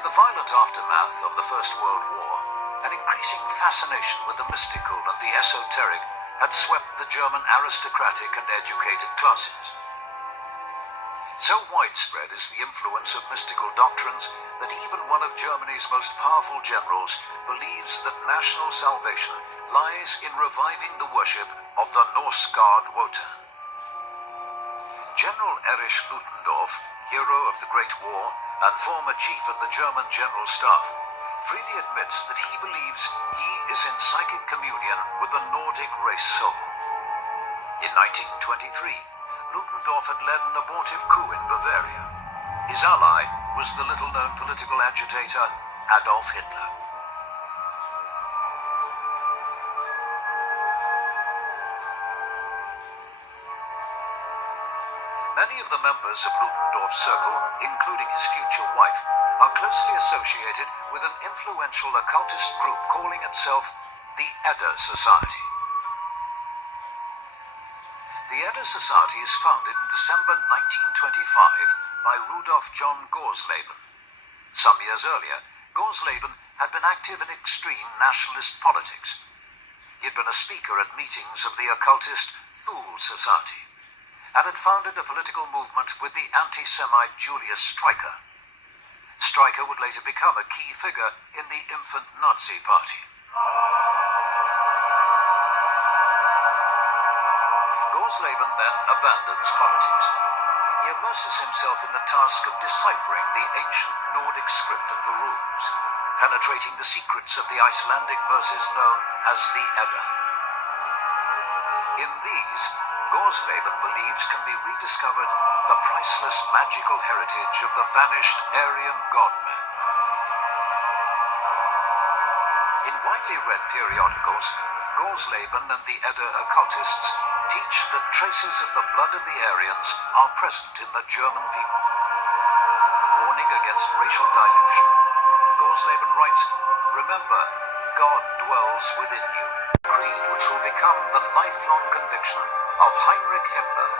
In the violent aftermath of the First World War, an increasing fascination with the mystical and the esoteric had swept the German aristocratic and educated classes. So widespread is the influence of mystical doctrines that even one of Germany's most powerful generals believes that national salvation lies in reviving the worship of the Norse god Wotan. General Erich Ludendorff, hero of the Great War and former chief of the German General Staff, freely admits that he believes he is in psychic communion with the Nordic race soul. In 1923, Ludendorff had led an abortive coup in Bavaria. His ally was the little-known political agitator Adolf Hitler. Many of the members of Ludendorff's circle, including his future wife, are closely associated with an influential occultist group calling itself the Edda Society. The Edda Society is founded in December 1925 by Rudolf John Gorsleben. Some years earlier, Gorsleben had been active in extreme nationalist politics. He had been a speaker at meetings of the occultist Thule Society, and had founded a political movement with the anti-Semite Julius Streicher. Streicher would later become a key figure in the infant Nazi Party. Gorsleben then abandons politics. He immerses himself in the task of deciphering the ancient Nordic script of the runes, penetrating the secrets of the Icelandic verses known as the Edda. In these, Gorsleben believes can be rediscovered the priceless magical heritage of the vanished Aryan godmen. In widely read periodicals, Gorsleben and the Edda occultists teach that traces of the blood of the Aryans are present in the German people. Warning against racial dilution, Gorsleben writes, "Remember, God dwells within you," a creed which will become the lifelong conviction of Heinrich Himmler,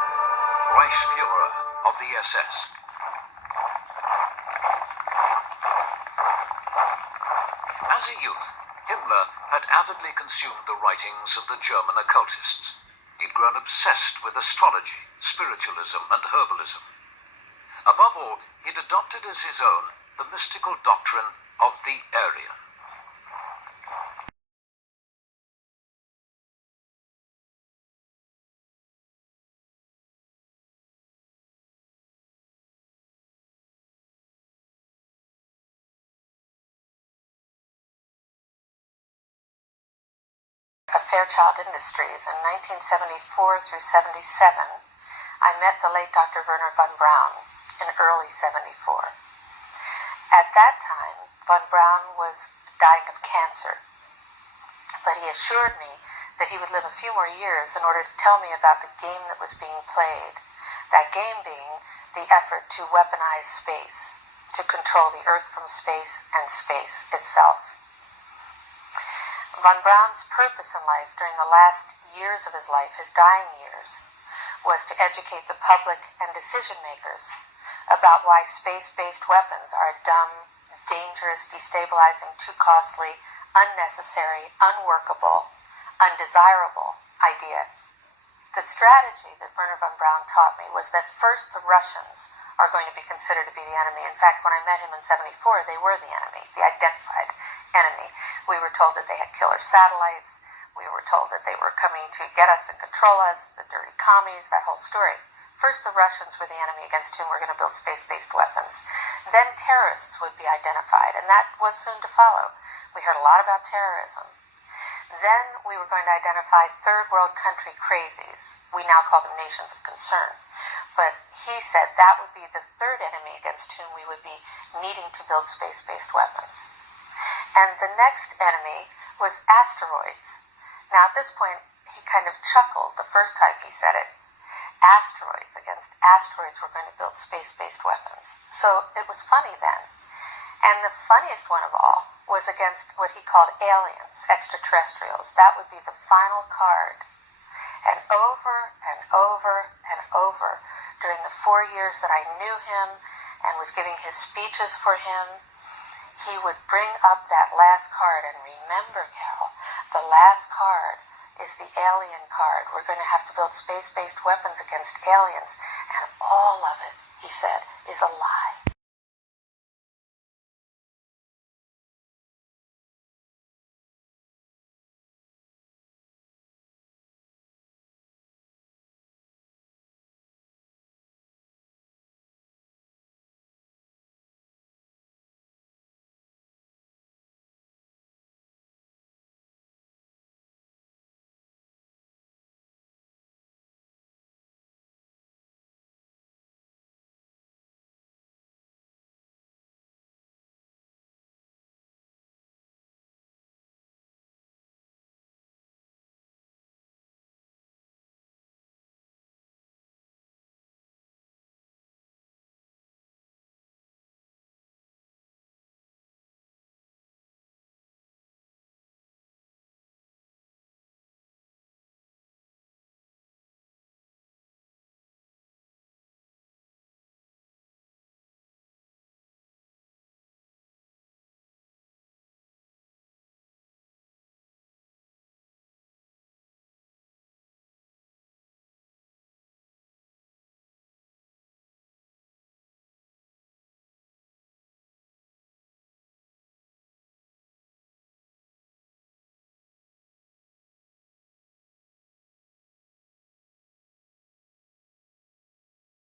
Reichsführer of the SS. As a youth, Himmler had avidly consumed the writings of the German occultists. He'd grown obsessed with astrology, spiritualism, and herbalism. Above all, he'd adopted as his own the mystical doctrine of the Aryan. Of Fairchild Industries in 1974 through 77, I met the late Dr. Wernher von Braun in early 74. At that time, von Braun was dying of cancer, but he assured me that he would live a few more years in order to tell me about the game that was being played, that game being the effort to weaponize space, to control the Earth from space and space itself. Von Braun's purpose in life during the last years of his life, his dying years, was to educate the public and decision makers about why space-based weapons are a dumb, dangerous, destabilizing, too costly, unnecessary, unworkable, undesirable idea. The strategy that Wernher von Braun taught me was that first the Russians are going to be considered to be the enemy. In fact, when I met him in 74, they were the enemy, the identified enemy. We were told that they had killer satellites. We were told that they were coming to get us and control us, the dirty commies, that whole story. First, the Russians were the enemy against whom we're going to build space-based weapons. Then terrorists would be identified, and that was soon to follow. We heard a lot about terrorism. Then we were going to identify third world country crazies. We now call them nations of concern. But he said that would be the third enemy against whom we would be needing to build space-based weapons. And the next enemy was asteroids. Now at this point, he kind of chuckled the first time he said it. Asteroids, against asteroids we're going to build space-based weapons. So it was funny then. And the funniest one of all was against what he called aliens, extraterrestrials. That would be the final card. And over and over and over during the 4 years that I knew him and was giving his speeches for him, he would bring up that last card, and remember, Carol, the last card is the alien card. We're going to have to build space-based weapons against aliens, and all of it, he said, is a lie.